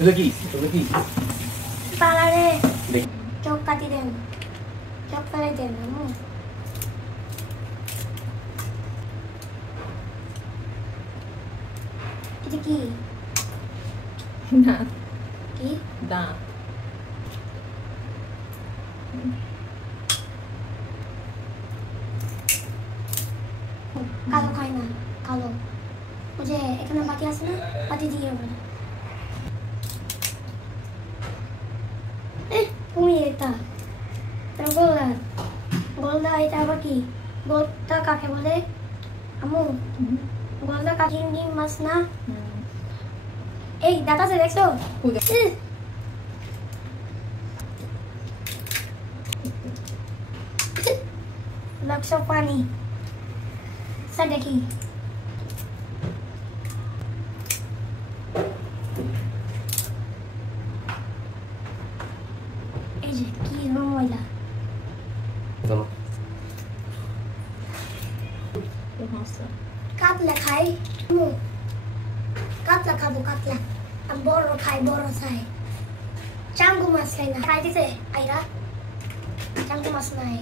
এটা কি কি পালারে চোখ কাটি দেন, চোখ ফেলে দেন। এটা কি? না কি দাঁত। কালো খাই না, কালো ওই যে এখানে বাটি আছে না, বাটি দিয়ে হবে না। তুমি এটা গোলদা, গোলদা এটা আবার কি? গোলদা কাকে বলে আমু? গোলদা কাকি মাছ না? এই দাঁত আছে দেখছো? লাগছো পানি স্যার দেখি। এই যে কি ময়লা। কাতলা খাই, কাতলা খাবো, কাতলা বড় খাই, বড় চাই। চাঙ্গু মাছ খাই না, খাই দিতে আইরা চাঙ্গু মাছ নাই।